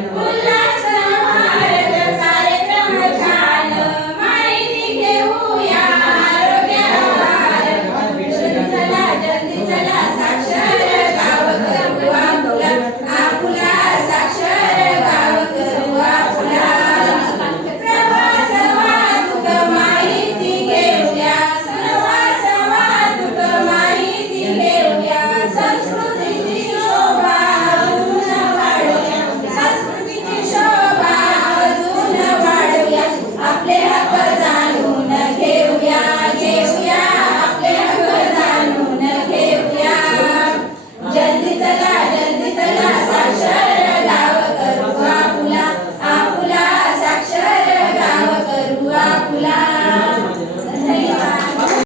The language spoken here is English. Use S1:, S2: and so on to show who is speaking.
S1: Amen.